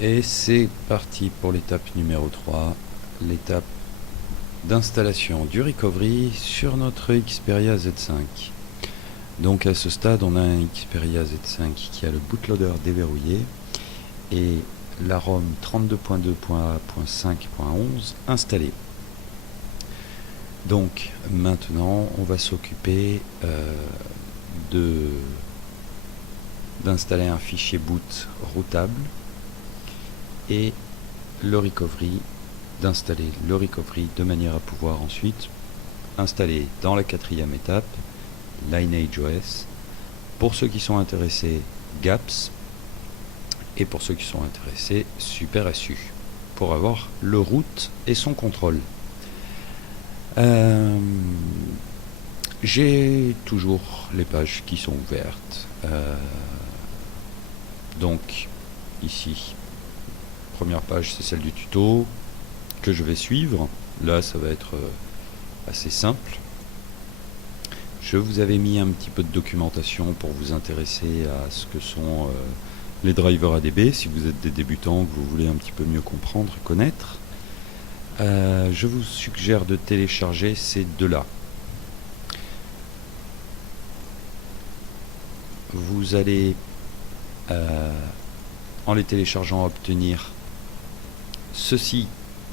Et c'est parti pour l'étape numéro 3, l'étape d'installation du recovery sur notre Xperia Z5. Donc à ce stade, on a un Xperia Z5 qui a le bootloader déverrouillé et la ROM 32.2.a.5.11 installée. Donc maintenant, on va s'occuper d'installer un fichier boot routable et d'installer le recovery de manière à pouvoir ensuite installer dans la quatrième étape Lineage OS, pour ceux qui sont intéressés GApps et pour ceux qui sont intéressés SuperSU pour avoir le root et son contrôle. J'ai toujours les pages qui sont ouvertes, donc ici première page, c'est celle du tuto que je vais suivre. Là ça va être assez simple. Je vous avais mis un petit peu de documentation pour vous intéresser à ce que sont les drivers ADB, si vous êtes des débutants, que vous voulez un petit peu mieux comprendre et connaître. Je vous suggère de télécharger ces deux-là. Vous allez, en les téléchargeant, obtenir ceci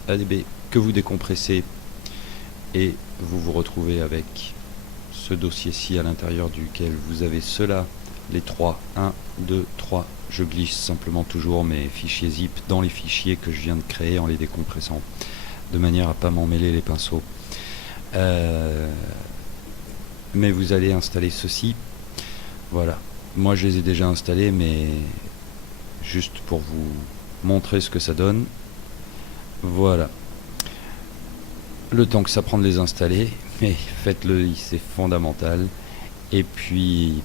ADB que vous décompressez et vous vous retrouvez avec ce dossier-ci à l'intérieur duquel vous avez cela, les 3, 1, 2, 3. Je glisse simplement toujours mes fichiers zip dans les fichiers que je viens de créer en les décompressant, de manière à ne pas m'emmêler les pinceaux. Mais vous allez installer ceci. Voilà. Moi je les ai déjà installés, mais juste pour vous montrer ce que ça donne. Voilà. Le temps que ça prend de les installer, mais faites-le, c'est fondamental. Et puis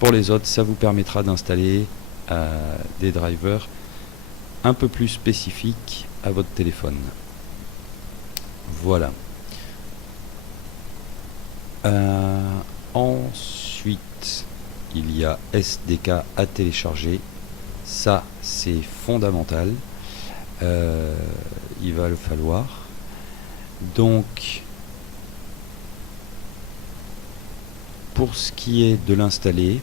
pour les autres, ça vous permettra d'installer des drivers un peu plus spécifiques à votre téléphone. Voilà. Ensuite, il y a SDK à télécharger. Ça, c'est fondamental. Il va le falloir. Donc, pour ce qui est de l'installer,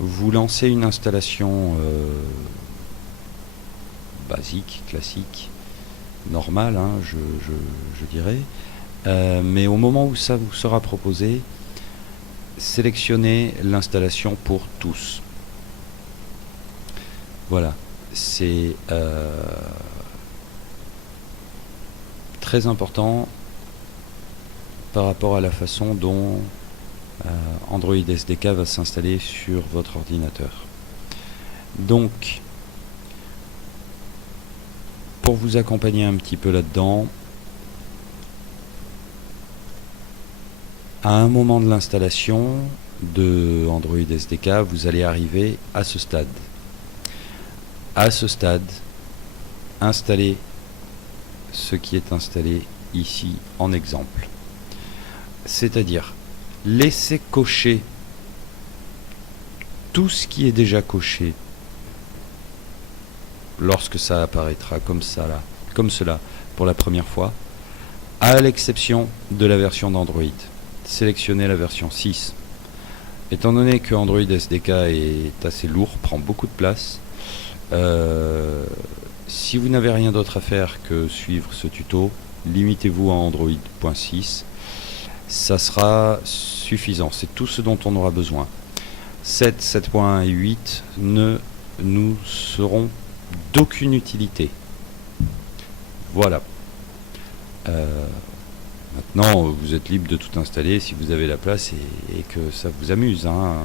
vous lancez une installation basique, classique, normale, hein, je dirais. Mais au moment où ça vous sera proposé, sélectionnez l'installation pour tous. Voilà, c'est très important par rapport à la façon dont Android SDK va s'installer sur votre ordinateur. Donc, pour vous accompagner un petit peu là-dedans, à un moment de l'installation de Android SDK, vous allez arriver à ce stade. À ce stade, installez ce qui est installé ici en exemple. C'est-à-dire, laissez cocher tout ce qui est déjà coché lorsque ça apparaîtra comme ça là, comme cela pour la première fois, à l'exception de la version d'Android. Sélectionnez la version 6. Étant donné que Android SDK est assez lourd, prend beaucoup de place, si vous n'avez rien d'autre à faire que suivre ce tuto, limitez-vous à Android.6. Ça sera suffisant, c'est tout ce dont on aura besoin. 7, 7.1 et 8 ne nous seront d'aucune utilité. Voilà. Maintenant, vous êtes libre de tout installer si vous avez la place et que ça vous amuse. Hein.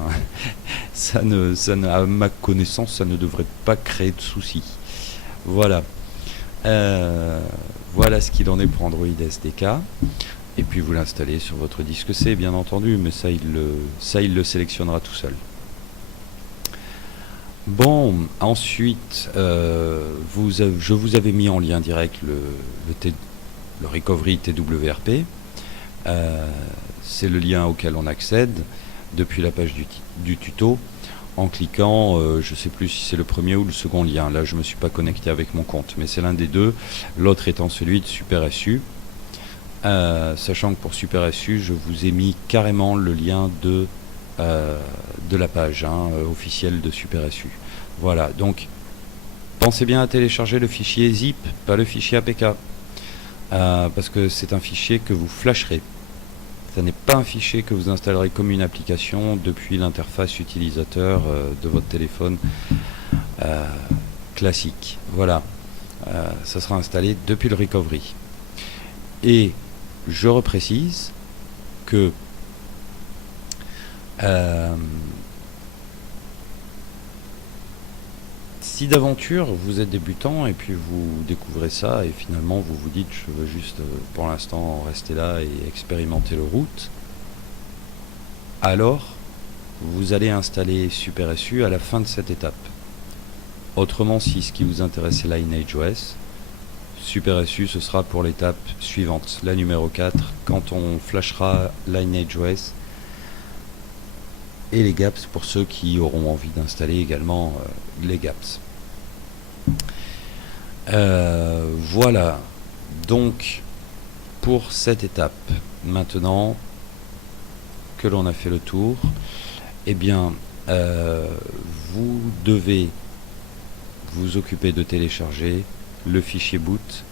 À ma connaissance, ça ne devrait pas créer de soucis. Voilà. Voilà ce qu'il en est pour Android SDK. Et puis vous l'installez sur votre disque C, bien entendu, mais ça il le sélectionnera tout seul. Bon, ensuite, je vous avais mis en lien direct le recovery TWRP. C'est le lien auquel on accède depuis la page du tuto. en cliquant, je ne sais plus si c'est le premier ou le second lien. Là, je ne me suis pas connecté avec mon compte, mais c'est l'un des deux, l'autre étant celui de SuperSU. Sachant que pour SuperSU, je vous ai mis carrément le lien de la page officielle de SuperSU. Voilà, donc pensez bien à télécharger le fichier zip, pas le fichier APK, parce que c'est un fichier que vous flasherez. Ce n'est pas un fichier que vous installerez comme une application depuis l'interface utilisateur de votre téléphone classique. Voilà, ça sera installé depuis le recovery. Et je reprécise que si d'aventure vous êtes débutant et puis vous découvrez ça et finalement vous vous dites je veux juste pour l'instant rester là et expérimenter le route, alors vous allez installer SuperSU à la fin de cette étape. Autrement, si ce qui vous intéresse est LineageOS, SuperSU ce sera pour l'étape suivante, la numéro 4, quand on flashera LineageOS et les GApps pour ceux qui auront envie d'installer également les GApps. Voilà, donc pour cette étape, maintenant que l'on a fait le tour, eh bien vous devez vous occuper de télécharger le fichier boot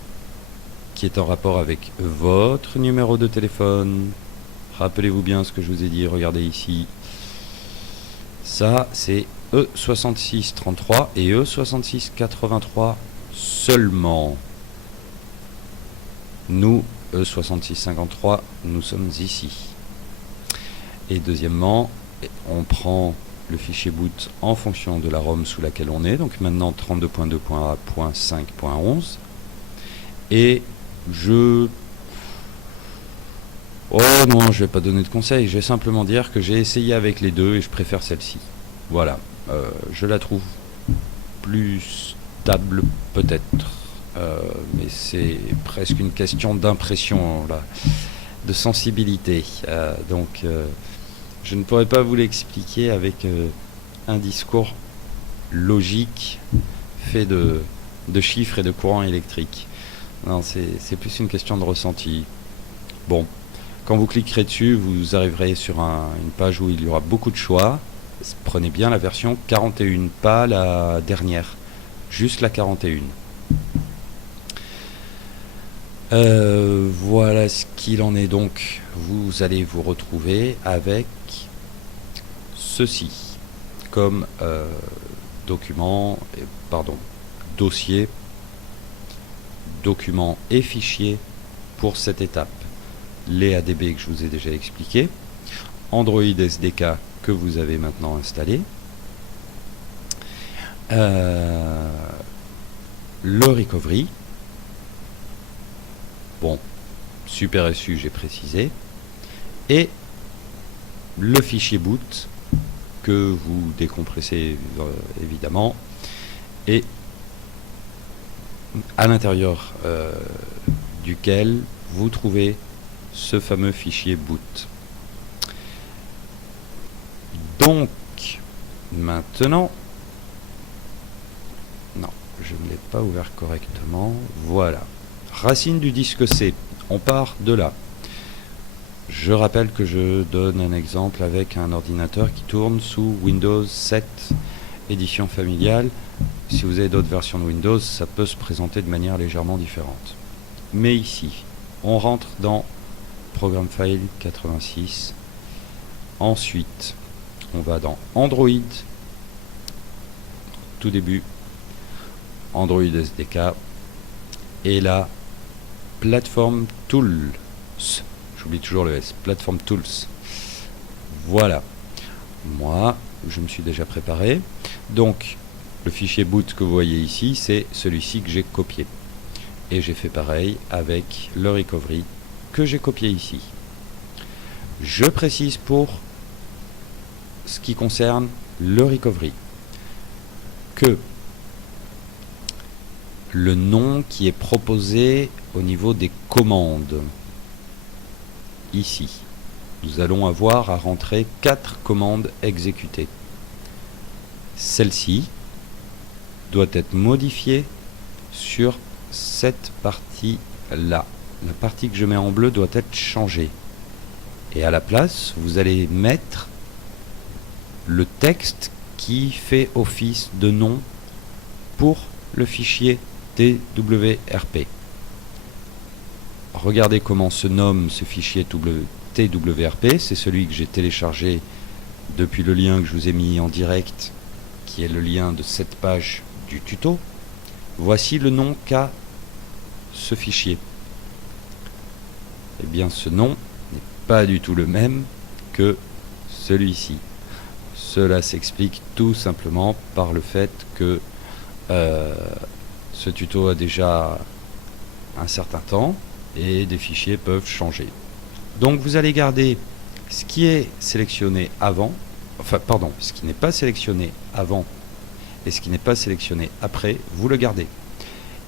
qui est en rapport avec votre numéro de téléphone. Rappelez-vous bien ce que je vous ai dit, regardez ici. Ça, c'est E6633 et E6683 seulement. Nous, E6653, nous sommes ici. Et deuxièmement, on prend le fichier boot en fonction de la ROM sous laquelle on est. Donc maintenant 32.2.A.5.11. Et oh non, je vais pas donner de conseils, je vais simplement dire que j'ai essayé avec les deux et je préfère celle-ci. Voilà, je la trouve plus stable peut-être, mais c'est presque une question d'impression, là, de sensibilité. Donc je ne pourrais pas vous l'expliquer avec un discours logique fait de chiffres et de courants électriques. Non, c'est plus une question de ressenti. Bon. Quand vous cliquerez dessus, vous arriverez sur une page où il y aura beaucoup de choix. Prenez bien la version 41, pas la dernière, juste la 41. Voilà ce qu'il en est donc. Vous allez vous retrouver avec ceci comme dossier, document et fichier pour cette étape. Les ADB que je vous ai déjà expliqué, Android SDK que vous avez maintenant installé, le recovery, bon, SuperSU j'ai précisé, et le fichier boot que vous décompressez évidemment, et à l'intérieur duquel vous trouvez ce fameux fichier boot. Donc maintenant, non, je ne l'ai pas ouvert correctement. Voilà, racine du disque C, on part de là. Je rappelle que je donne un exemple avec un ordinateur qui tourne sous Windows 7 édition familiale. Si vous avez d'autres versions de Windows, ça peut se présenter de manière légèrement différente. Mais ici, on rentre dans Programme File 86. Ensuite, on va dans Android. Tout début, Android SDK. Et là, Platform Tools. J'oublie toujours le S. Platform Tools. Voilà. Moi, je me suis déjà préparé. Donc, le fichier boot que vous voyez ici, c'est celui-ci que j'ai copié. Et j'ai fait pareil avec le recovery que j'ai copié ici. Je précise pour ce qui concerne le recovery que le nom qui est proposé au niveau des commandes, ici, nous allons avoir à rentrer 4 commandes exécutées. celle-ci doit être modifiée sur cette partie-là. La partie que je mets en bleu doit être changée. Et à la place, vous allez mettre le texte qui fait office de nom pour le fichier TWRP. Regardez comment se nomme ce fichier TWRP. C'est celui que j'ai téléchargé depuis le lien que je vous ai mis en direct, qui est le lien de cette page du tuto. Voici le nom qu'a ce fichier. Eh bien, ce nom n'est pas du tout le même que celui-ci. Cela s'explique tout simplement par le fait que ce tuto a déjà un certain temps et des fichiers peuvent changer. Donc vous allez garder ce qui est sélectionné avant, ce qui n'est pas sélectionné avant et ce qui n'est pas sélectionné après, vous le gardez.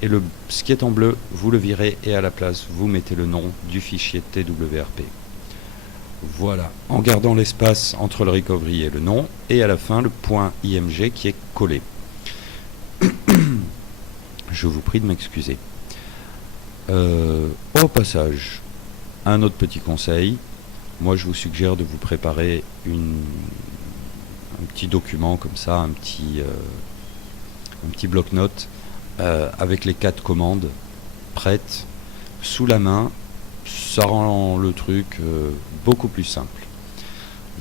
Et ce qui est en bleu, vous le virez et à la place, vous mettez le nom du fichier TWRP. Voilà, en gardant l'espace entre le recovery et le nom, et à la fin, le point IMG qui est collé. Je vous prie de m'excuser. Au passage, un autre petit conseil. Moi, je vous suggère de vous préparer un petit document comme ça, un petit bloc-notes avec les 4 commandes prêtes sous la main. Ça rend le truc beaucoup plus simple.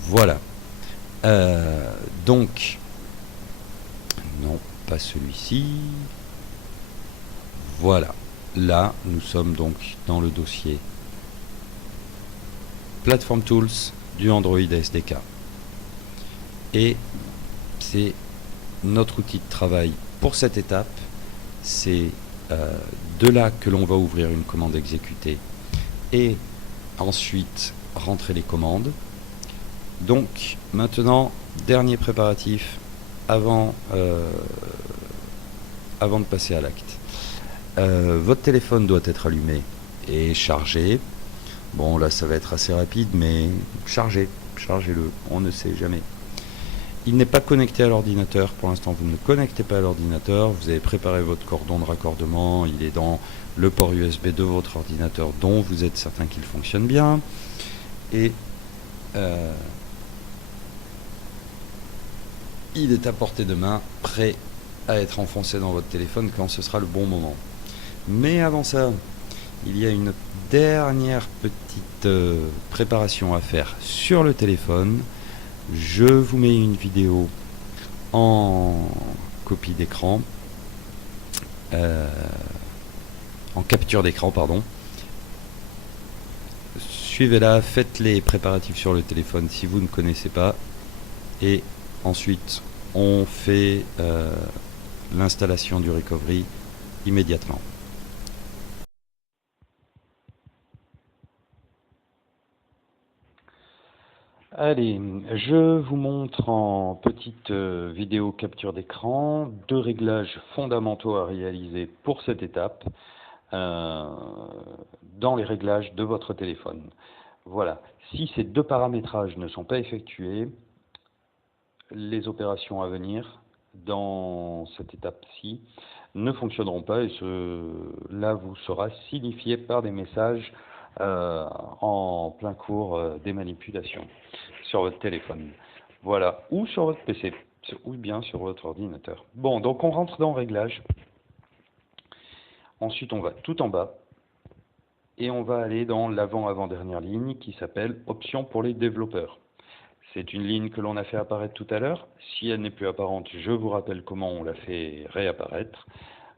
Voilà. Donc, non, pas celui-ci. Voilà. Là, nous sommes donc dans le dossier Platform Tools du Android SDK. Et c'est notre outil de travail pour cette étape. C'est de là que l'on va ouvrir une commande exécutée et ensuite rentrer les commandes. Donc maintenant, dernier préparatif avant de passer à l'acte. Votre téléphone doit être allumé et chargé. Bon, là ça va être assez rapide, mais chargez-le, on ne sait jamais. Il n'est pas connecté à l'ordinateur, pour l'instant vous ne le connectez pas à l'ordinateur, vous avez préparé votre cordon de raccordement, il est dans le port USB de votre ordinateur dont vous êtes certain qu'il fonctionne bien, et il est à portée de main, prêt à être enfoncé dans votre téléphone quand ce sera le bon moment. Mais avant ça, il y a une dernière petite préparation à faire sur le téléphone. Je vous mets une vidéo en copie d'écran, en capture d'écran, pardon. Suivez-la, faites les préparatifs sur le téléphone si vous ne connaissez pas. Et ensuite, on fait l'installation du recovery immédiatement. Allez, je vous montre en petite vidéo capture d'écran 2 réglages fondamentaux à réaliser pour cette étape dans les réglages de votre téléphone. Voilà, si ces 2 paramétrages ne sont pas effectués, les opérations à venir dans cette étape-ci ne fonctionneront pas et cela vous sera signifié par des messages en plein cours des manipulations sur votre téléphone. Voilà, ou sur votre PC, ou bien sur votre ordinateur. Bon, donc on rentre dans Réglages. Ensuite, on va tout en bas et on va aller dans l'avant-avant-dernière ligne qui s'appelle Options pour les développeurs. C'est une ligne que l'on a fait apparaître tout à l'heure. Si elle n'est plus apparente, je vous rappelle comment on l'a fait réapparaître.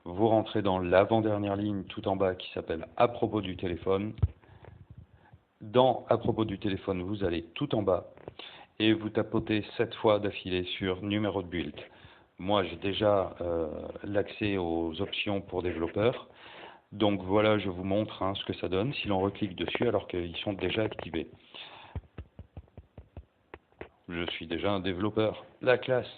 Vous rentrez dans l'avant-dernière ligne tout en bas qui s'appelle À propos du téléphone. Dans À propos du téléphone, vous allez tout en bas et vous tapotez 7 fois d'affilée sur numéro de build. Moi, j'ai déjà l'accès aux options pour développeurs. Donc voilà, je vous montre ce que ça donne si l'on reclique dessus alors qu'ils sont déjà activés. Je suis déjà un développeur. La classe.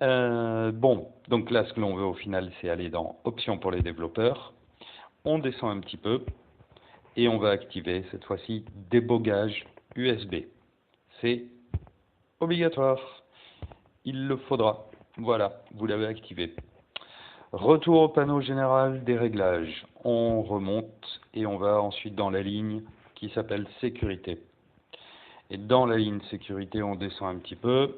Bon, donc là, ce que l'on veut au final, c'est aller dans Options pour les développeurs. On descend un petit peu et on va activer cette fois-ci débogage USB. C'est obligatoire. il le faudra. Voilà, vous l'avez activé. Retour au panneau général des réglages. On remonte et on va ensuite dans la ligne qui s'appelle sécurité. Et dans la ligne sécurité, on descend un petit peu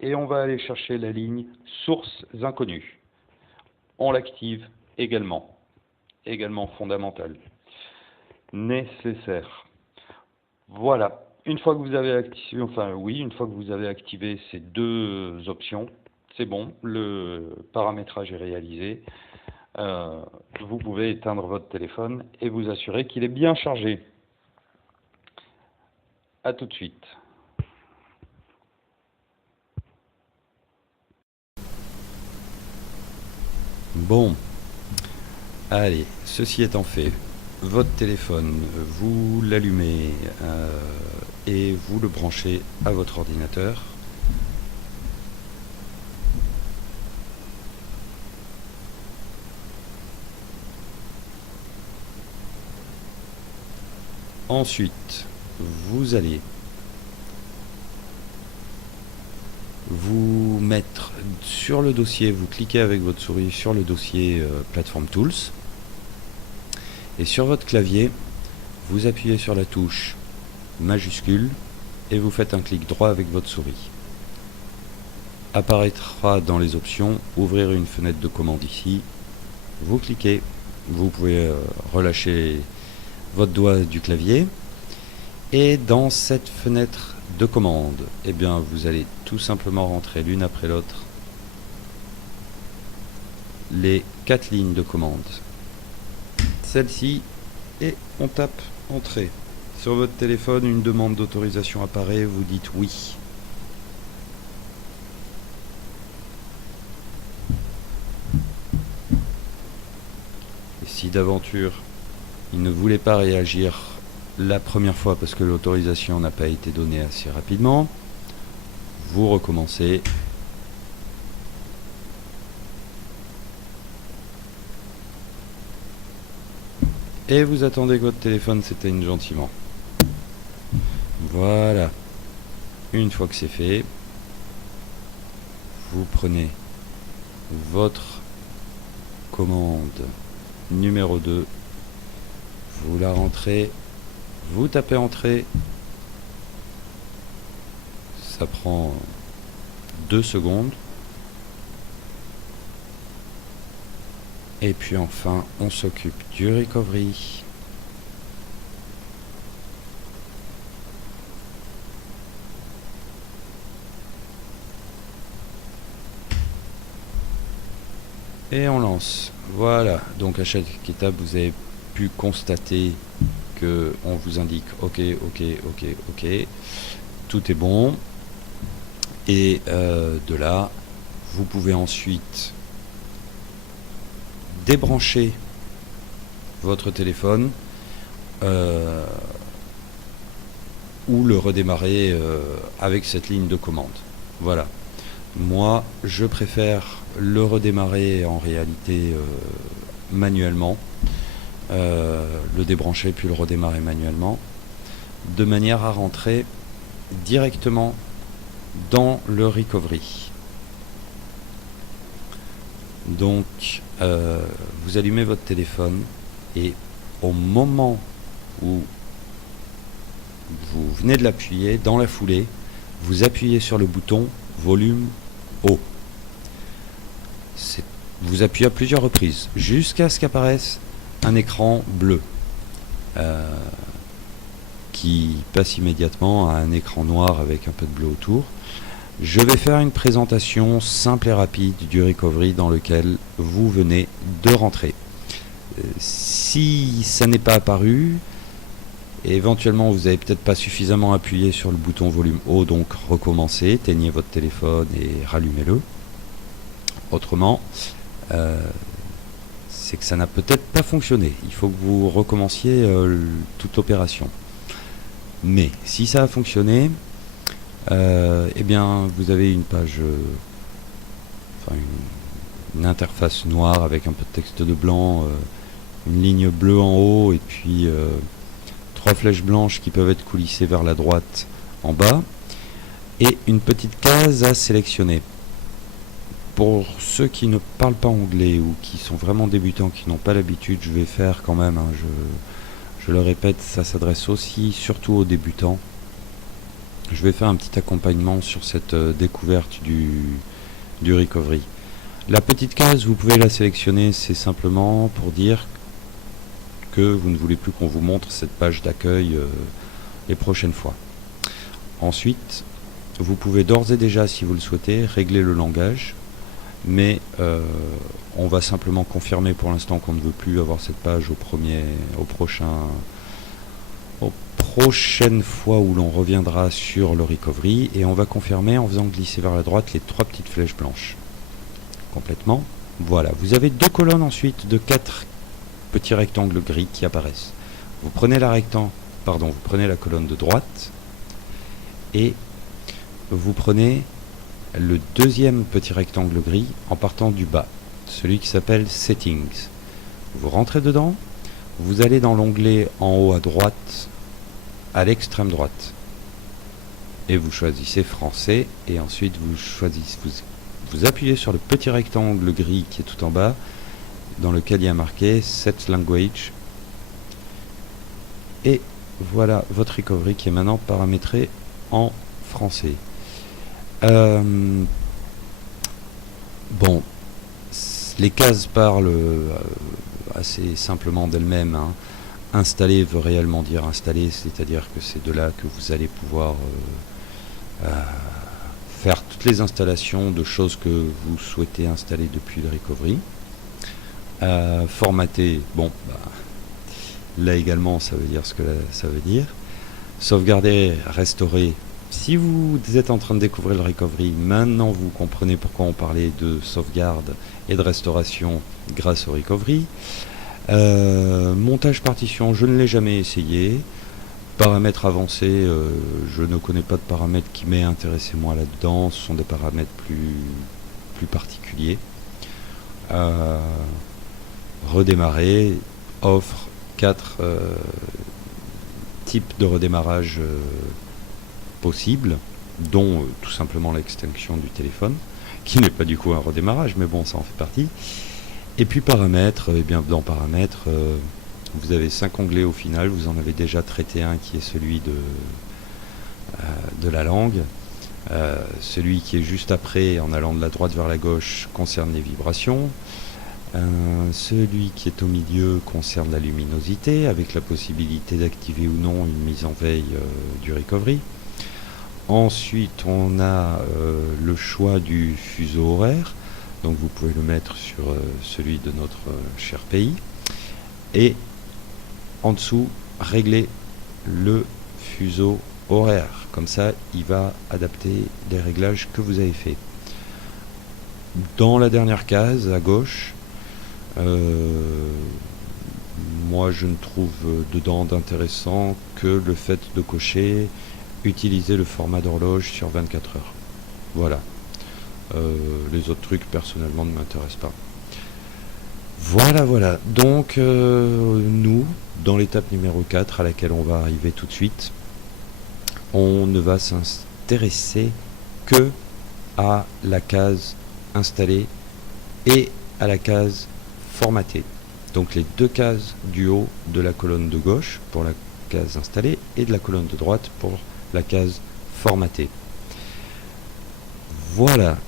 et on va aller chercher la ligne sources inconnues. On l'active également fondamental, nécessaire. Voilà. Une fois que vous avez activé, une fois que vous avez activé ces deux options, c'est bon, le paramétrage est réalisé. Vous pouvez éteindre votre téléphone et vous assurer qu'il est bien chargé. À tout de suite. Bon, allez, ceci étant fait, votre téléphone, vous l'allumez et vous le branchez à votre ordinateur. Ensuite, vous allez vous mettre sur le dossier, vous cliquez avec votre souris sur le dossier Platform Tools et sur votre clavier, vous appuyez sur la touche majuscule et vous faites un clic droit avec votre souris. Apparaîtra dans les options, ouvrir une fenêtre de commande ici, vous cliquez, vous pouvez relâcher votre doigt du clavier et dans cette fenêtre de commande, eh bien vous allez tout simplement rentrer l'une après l'autre les 4 lignes de commande. Celle-ci et on tape entrée. Sur votre téléphone, une demande d'autorisation apparaît, vous dites oui. Et si d'aventure il ne voulait pas réagir la première fois parce que l'autorisation n'a pas été donnée assez rapidement, vous recommencez. Et vous attendez que votre téléphone s'éteigne gentiment. Voilà. Une fois que c'est fait, vous prenez votre commande numéro 2, vous la rentrez, vous tapez entrée, ça prend 2 secondes. Et puis enfin, on s'occupe du recovery. Et on lance. Voilà, donc à chaque étape, vous avez pu constater que on vous indique OK, tout est bon. Et de là, vous pouvez ensuite débrancher votre téléphone ou le redémarrer avec cette ligne de commande. Voilà. Moi, je préfère le redémarrer en réalité manuellement, le débrancher puis le redémarrer manuellement, de manière à rentrer directement dans le recovery. Donc, vous allumez votre téléphone et au moment où vous venez de l'appuyer, dans la foulée, vous appuyez sur le bouton volume haut. Vous appuyez à plusieurs reprises jusqu'à ce qu'apparaisse un écran bleu qui passe immédiatement à un écran noir avec un peu de bleu autour. Je vais faire une présentation simple et rapide du recovery dans lequel vous venez de rentrer. Si ça n'est pas apparu, éventuellement vous n'avez peut-être pas suffisamment appuyé sur le bouton volume haut, donc recommencez, éteignez votre téléphone et rallumez-le. Autrement, c'est que ça n'a peut-être pas fonctionné. Il faut que vous recommenciez toute l'opération. Mais si ça a fonctionné, eh bien vous avez une page, une interface noire avec un peu de texte de blanc, une ligne bleue en haut et puis 3 flèches blanches qui peuvent être coulissées vers la droite en bas et une petite case à sélectionner. Pour ceux qui ne parlent pas anglais ou qui sont vraiment débutants, qui n'ont pas l'habitude, je vais faire quand même, hein, je le répète, ça s'adresse aussi surtout aux débutants. Je vais faire un petit accompagnement sur cette découverte du recovery. La petite case, vous pouvez la sélectionner, c'est simplement pour dire que vous ne voulez plus qu'on vous montre cette page d'accueil les prochaines fois. Ensuite, vous pouvez d'ores et déjà, si vous le souhaitez, régler le langage, mais on va simplement confirmer pour l'instant qu'on ne veut plus avoir cette page aux prochaines fois où l'on reviendra sur le recovery, et on va confirmer en faisant glisser vers la droite les 3 petites flèches blanches. Complètement. Voilà, vous avez 2 colonnes ensuite de 4 petits rectangles gris qui apparaissent. Vous prenez la colonne de droite et vous prenez le deuxième petit rectangle gris en partant du bas, celui qui s'appelle Settings. Vous rentrez dedans, vous allez dans l'onglet en haut à droite, à l'extrême droite, et vous choisissez Français, et ensuite vous appuyez sur le petit rectangle gris qui est tout en bas, dans lequel il y a marqué Set Language, et voilà votre recovery qui est maintenant paramétré en français. Bon, les cases parlent assez simplement d'elles-mêmes, hein. Installer veut réellement dire installer, c'est-à-dire que c'est de là que vous allez pouvoir faire toutes les installations de choses que vous souhaitez installer depuis le recovery. Formater, bon, là également ça veut dire ce que ça veut dire. Sauvegarder, restaurer. Si vous êtes en train de découvrir le recovery, maintenant vous comprenez pourquoi on parlait de sauvegarde et de restauration grâce au recovery. Montage partition, je ne l'ai jamais essayé. Paramètres avancés, je ne connais pas de paramètres qui m'aient intéressé moi là-dedans. Ce sont des paramètres plus particuliers. Redémarrer, offre 4 types de redémarrage possibles, dont tout simplement l'extinction du téléphone, qui n'est pas du coup un redémarrage, mais bon, ça en fait partie. Et puis paramètres, et bien dans paramètres, vous avez 5 onglets au final, vous en avez déjà traité un qui est celui de la langue. Celui qui est juste après, en allant de la droite vers la gauche, concerne les vibrations. Celui qui est au milieu concerne la luminosité, avec la possibilité d'activer ou non une mise en veille du recovery. Ensuite, on a le choix du fuseau horaire, donc vous pouvez le mettre sur celui de notre cher pays. Et en dessous, régler le fuseau horaire. Comme ça, il va adapter les réglages que vous avez fait. Dans la dernière case, à gauche, moi je ne trouve dedans d'intéressant que le fait de cocher utiliser le format d'horloge sur 24 heures. Voilà. Les autres trucs personnellement ne m'intéressent pas. Voilà. Donc nous, dans l'étape numéro 4 à laquelle on va arriver tout de suite, on ne va s'intéresser que à la case installée et à la case formatée. Donc les 2 cases du haut de la colonne de gauche pour la case installée et de la colonne de droite pour la case formatée. Voilà.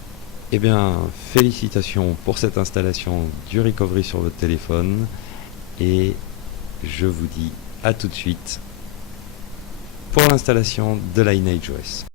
Eh bien, félicitations pour cette installation du recovery sur votre téléphone et je vous dis à tout de suite pour l'installation de Lineage OS.